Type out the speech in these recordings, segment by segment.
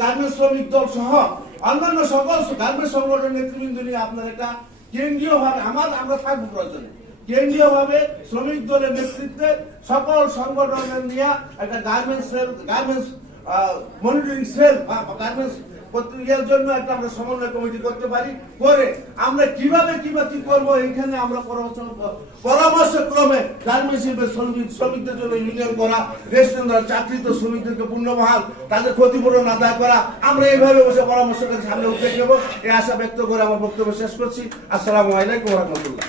Garments শ্রমিক দল সহ অন্যান্য সকল গার্মেন্টস সংগঠনের নেতৃবৃন্দ নিয়ে আপনার একটা কেন্দ্রীয়ভাবে আমরা থাকবো প্রয়োজনে কেন্দ্রীয়ভাবে শ্রমিক দলের নেতৃত্বে সকল সংগঠনের নিয়ে একটা গার্মেন্টস মনিটরিং সেল বা গার্মেন্টস প্রক্রিয়ার জন্য একটা আমরা সমন্বয় কমিটি করতে পারি করে আমরা কিভাবে কি করবো এখানে আমরা পরামর্শ ক্রমে গার্মেন্টস শিল্পের শ্রমিকদের জন্য ইউনিয়ন করা রেস্টুরেন্ট চাকরিত শ্রমিকদেরকে পূর্ণবহাল তাদের ক্ষতিপূরণ আদায় করা আমরা এইভাবে বসে পরামর্শ করে সামনে উঠে নেবো এই আশা ব্যক্ত করে আমার বক্তব্য শেষ করছি। আসসালামু আলাইকুম ওয়া রাহমাতুল্লাহ।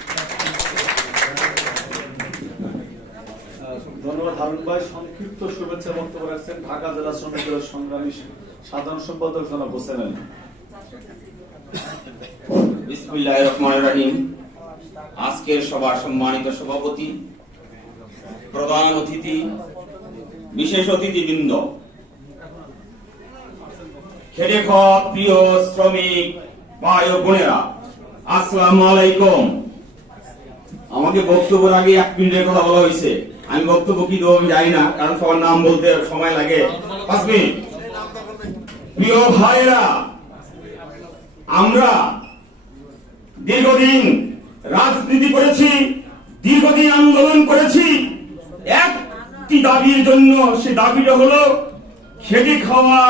ধন্যবাদ হারুন ভাই। সংক্ষিপ্ত শুভেচ্ছা বক্তব্য রাখছেন ঢাকা জেলা শ্রমিক দলের সংগ্রামী সাধারণ সম্পাদক জনাব হোসেন আলী। বিসমিল্লাহির রহমানির রহিম। আজকের সভার সম্মানিত সভাপতি, প্রধান অতিথি, বিশেষ অতিথিবৃন্দ, খেটে খাওয়া প্রিয় শ্রমিক ভাই ও বোনেরা, আসসালামু আলাইকুম। আমাকে বক্তব্যের আগে 1 মিনিটের কথা বলা হয়েছে। আমি বক্তব্য কি দেবো আমি জানি না, কারণ সবার নাম বলতে সময় লাগে 5 মিনিট। প্রিয় ভাইরা, আমরা দীর্ঘদিন রাজনীতি করেছি, দীর্ঘদিন আন্দোলন করেছি একটি দাবির জন্য। সে দাবিটা হলো খেটে খাওয়া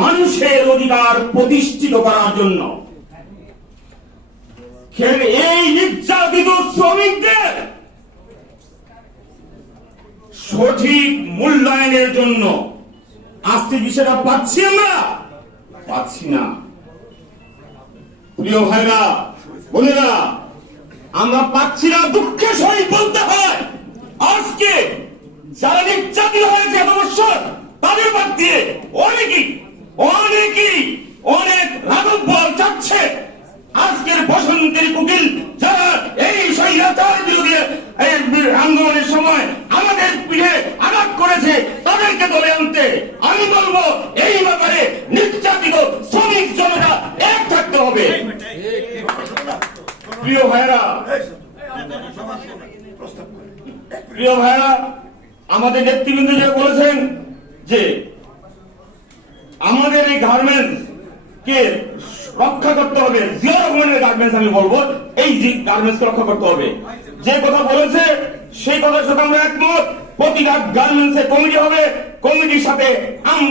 মানুষের অধিকার প্রতিষ্ঠিত করার জন্য। এই নির্যাতিত শ্রমিকদের সঠিক মূল্যায়নের জন্য আজকে বিষয়টা পাচ্ছি আমরা পাচ্ছি না। প্রিয় ভাইরা বোনেরা, আমরা পাচ্ছি না, দুঃখের সহিত বলতে হয়। আজকে যারা নির্যাতিত হয়েছে এত বছর তাদের বাদ দিয়ে অনেকেই অনেক রাঘব বল চাচ্ছে। আজকের বসন্তের কুকিল যারা এই স্বৈরাচার বিরোধী আন্দোলনের সময় আমাদের পিঠে আঘাত করেছে তাদেরকে দলে আনতে আমি বলবো এই ব্যাপারে নির্যাতিত শ্রমিক জনতা এক থাকতে হবে। প্রিয় ভাইরা, আমাদের নেতৃবৃন্দ যে বলেছেন যে আমাদের এই গার্মেন্টস কে রক্ষা করতে হবে, জিয়া রহমানের গার্মেন্টস আমি বলবো এই গার্মেন্টস কে রক্ষা করতে হবে। যে কথা বলেছে সেই কথার সাথে আমরা একমত। প্রতি গার্মেন্টস এ কমিটি হবে, কমিটির সাথে